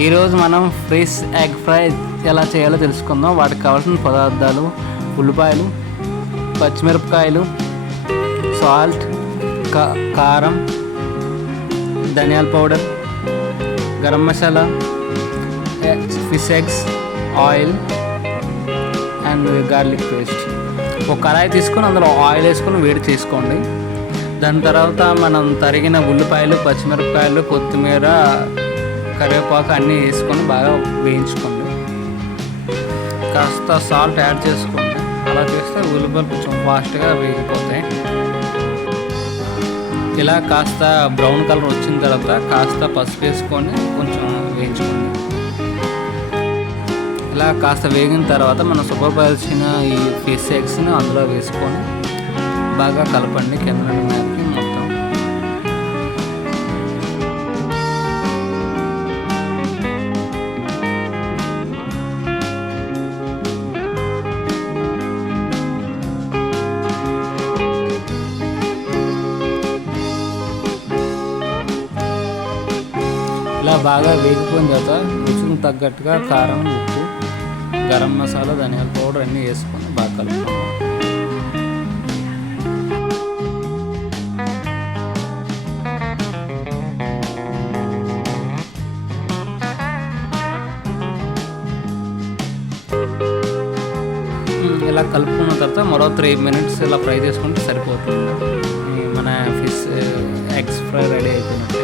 ఈరోజు మనం fish egg fry ఎలా చేయాలో తెలుసుకుందాం. వాటికి కావాల్సిన పదార్థాలు: ఉల్లిపాయలు, పచ్చిమిరపకాయలు, సాల్ట్, కారం, ధనియాల powder, garam masala, fish eggs, oil and garlic paste. ఒక కళాయి తీసుకొని అందులో ఆయిల్ వేసుకొని వేడి చేసుకోండి. దాని తర్వాత మనం తరిగిన ఉల్లిపాయలు, పచ్చిమిరపకాయలు, కొత్తిమీర, కరివేపాకు అన్నీ వేసుకొని బాగా వేయించుకోండి. కాస్త సాల్ట్ యాడ్ చేసుకోండి. అలా చేస్తే ఉల్లిపాయలు కొంచెం ఫాస్ట్గా వేగిపోతాయి. ఇలా కాస్త బ్రౌన్ కలర్ వచ్చిన తర్వాత కాస్త పసుపు వేసుకొని కొంచెం వేయించుకోండి. ఇలా కాస్త వేగిన తర్వాత మనం శుభ్రపరిచిన ఈ ఫిష్ ఎగ్స్ని అందులో వేసుకొని బాగా కలపండి కింద మీదకి మొత్తం. ఇలా బాగా వేగిపోయిన తర్వాత రుచికి తగ్గట్టుగా కారం, ఉప్పు, గరం మసాలా, ధనియాల పౌడర్ అన్నీ వేసుకొని బాగా కలుపుకోండి. ఇలా కలుపుకున్న తర్వాత మరో 3 minutes ఇలా ఫ్రై చేసుకుంటే సరిపోతుంది. మన ఫిష్ ఎగ్స్ ఫ్రై రెడీ అయిపోయినట్టు.